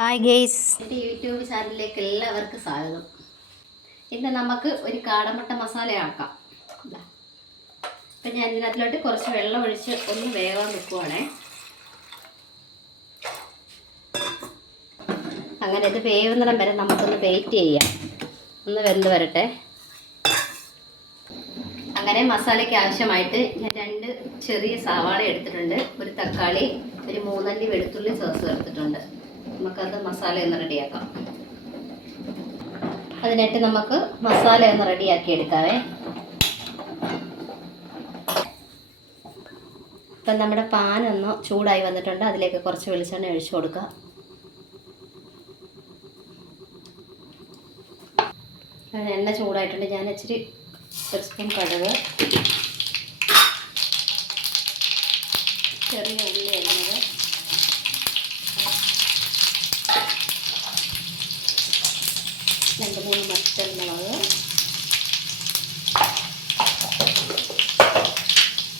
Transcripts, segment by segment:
Hi guys എന്റെ YouTube ചാനലിലേക്ക് എല്ലാവർക്കും സ്വാഗതം. ഇന്ന് നമുക്ക് ഒരു കാടമുട്ട മസാല ആക്കാം. അപ്പം ഞാൻ ഇതിനകത്തിലോട്ട് കുറച്ച് വെള്ളം ഒഴിച്ച് ഒന്ന് വേഗം വെക്കുവാണേ അങ്ങനെ ഇത് വേവുന്നിടം വരെ നമുക്കൊന്ന് വെയിറ്റ് ചെയ്യാം. ഒന്ന് വെന്ത് വരട്ടെ. അങ്ങനെ മസാലയ്ക്ക് ആവശ്യമായിട്ട് ഞാൻ രണ്ട് ചെറിയ സവാള എടുത്തിട്ടുണ്ട്. ഒരു തക്കാളി ഒരു മൂന്നല്ലി വെളുത്തുള്ളി സോസ് എടുത്തിട്ടുണ്ട് നമുക്കത് മസാല ഒന്ന് റെഡിയാക്കാം. അതിനായിട്ട് നമുക്ക് മസാല ഒന്ന് റെഡിയാക്കി എടുക്കാവേ. ഇപ്പം നമ്മുടെ പാൻ ഒന്ന് ചൂടായി വന്നിട്ടുണ്ട്. അതിലേക്ക് കുറച്ച് വെളിച്ചെണ്ണ ഒഴിച്ചു കൊടുക്കുക. എണ്ണ ചൂടായിട്ടുണ്ട്. ഞാൻ ഇച്ചിരി ഒരു സ്പൂൺ കടുക്. ചെറിയ ഉള്ളി അരിഞ്ഞത് രണ്ട് മൂന്ന് മറ്റൽ മുളക്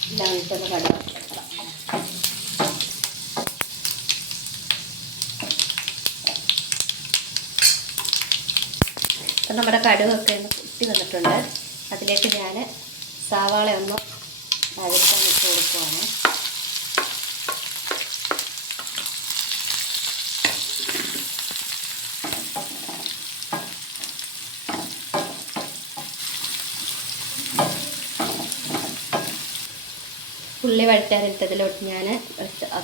എല്ലാം ഇട്ടൊന്ന് കടുക് ഇപ്പം നമ്മുടെ കടുകൊക്കെ ഒന്ന് കുത്തി വന്നിട്ടുണ്ട്. അതിലേക്ക് ഞാൻ സവാള ഒന്ന് ഇട്ട് കൊടുക്കുവാണ്. ഉള്ളി വഴറ്റാനിട്ടതിലോട്ട് ഞാൻ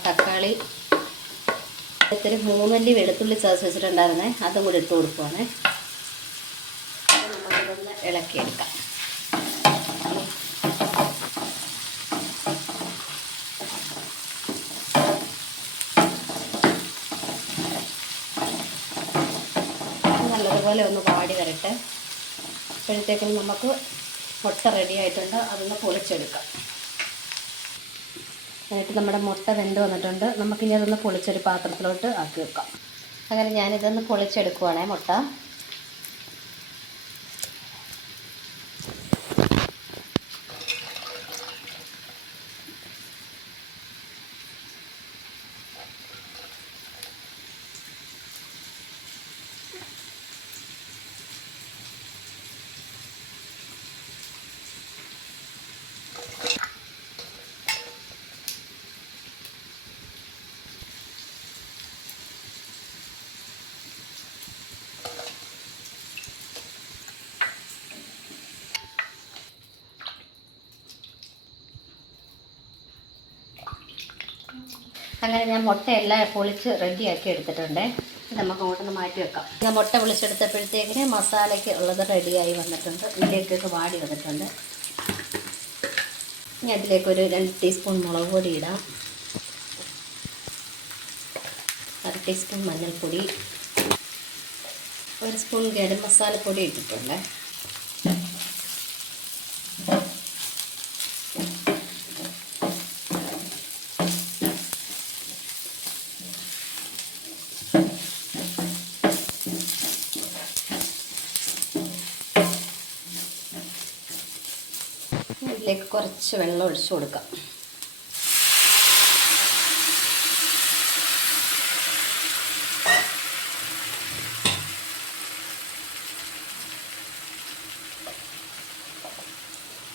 തക്കാളി ഇത്തിരി മൂന്നല്ലി വെളുത്തുള്ളി ചതച്ച് വെച്ചിട്ടുണ്ടായിരുന്നേ അതും കൂടി ഇട്ട് കൊടുക്കുവാണ്. നമുക്കിതൊന്ന് ഇളക്കിയെടുക്കാം. നല്ലതുപോലെ ഒന്ന് വാടി വരട്ടെ. അപ്പോഴത്തേക്കും നമുക്ക് മുട്ട റെഡി ആയിട്ടുണ്ട് അതൊന്ന് പൊളിച്ചെടുക്കാം. എന്നിട്ട് നമ്മുടെ മുട്ട വെന്ത് വന്നിട്ടുണ്ട്. നമുക്കിനി അതൊന്ന് പൊളിച്ചൊരു പാത്രത്തിലോട്ട് ആക്കി വെക്കാം. അങ്ങനെ ഞാനിതൊന്ന് പൊളിച്ചെടുക്കുവാണേ മുട്ട. അങ്ങനെ ഞാൻ മുട്ടയെല്ലാം പൊളിച്ച് റെഡിയാക്കി എടുത്തിട്ടുണ്ട്. നമുക്ക് അങ്ങോട്ടൊന്ന് മാറ്റി വെക്കാം. ഞാൻ മുട്ട പൊളിച്ചെടുത്തപ്പോഴത്തേക്കിന് മസാലയ്ക്ക് ഉള്ളത് റെഡിയായി വന്നിട്ടുണ്ട്. ഇതിലേക്കൊക്കെ വാടി വന്നിട്ടുണ്ട്. ഇനി അതിലേക്ക് ഒരു രണ്ട് ടീസ്പൂൺ മുളക് പൊടി ഇടാം. അര ടീസ്പൂൺ മഞ്ഞൾപ്പൊടി. ഒരു സ്പൂൺ ഗരം മസാലപ്പൊടി ഇട്ടിട്ടുണ്ട്. ഇതിലേക്ക് കുറച്ച് വെള്ളം ഒഴിച്ചു കൊടുക്കാം.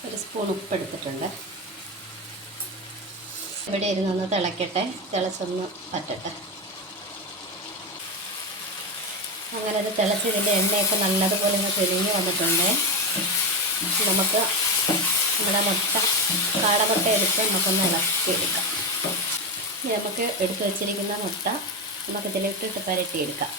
ഒരു സ്പൂൺ ഉപ്പ് എടുത്തിട്ടുണ്ട്. ഇവിടെ ഇരുന്നൊന്ന് തിളക്കട്ടെ. തിളച്ചൊന്ന് പറ്റട്ടെ. അങ്ങനെ അത് തിളച്ച് ഇതിന്റെ എണ്ണയൊക്കെ നല്ലതുപോലെ ഒന്ന് തെളിഞ്ഞ് വന്നിട്ടുണ്ട്. നമുക്ക് നമ്മുടെ മുട്ട കാടമുട്ട എടുത്ത് നമുക്കൊന്ന് ഇളക്കി എടുക്കാം. ഇനി നമുക്ക് എടുത്തു വച്ചിരിക്കുന്ന മുട്ട നമുക്ക് ഇതിലിട്ടിട്ട് പരട്ടിയെടുക്കാം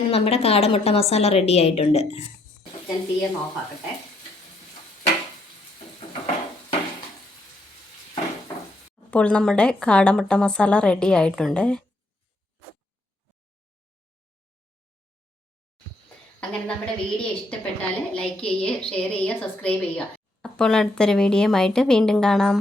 അങ്ങനെ നമ്മുടെ കാടമുട്ട മസാല റെഡി ആയിട്ടുണ്ട്. ഞാൻ തീയ നോക്കാക്കട്ടെ അപ്പോൾ നമ്മുടെ കാടമുട്ട മസാല റെഡി ആയിട്ടുണ്ട്. അങ്ങനെ നമ്മുടെ വീഡിയോ ഇഷ്ടപ്പെട്ടാൽ ലൈക്ക് ചെയ്യുക ഷെയർ ചെയ്യുക സബ്സ്ക്രൈബ് ചെയ്യുക. അപ്പോൾ അടുത്തൊരു വീഡിയോയുമായിട്ട് വീണ്ടും കാണാം.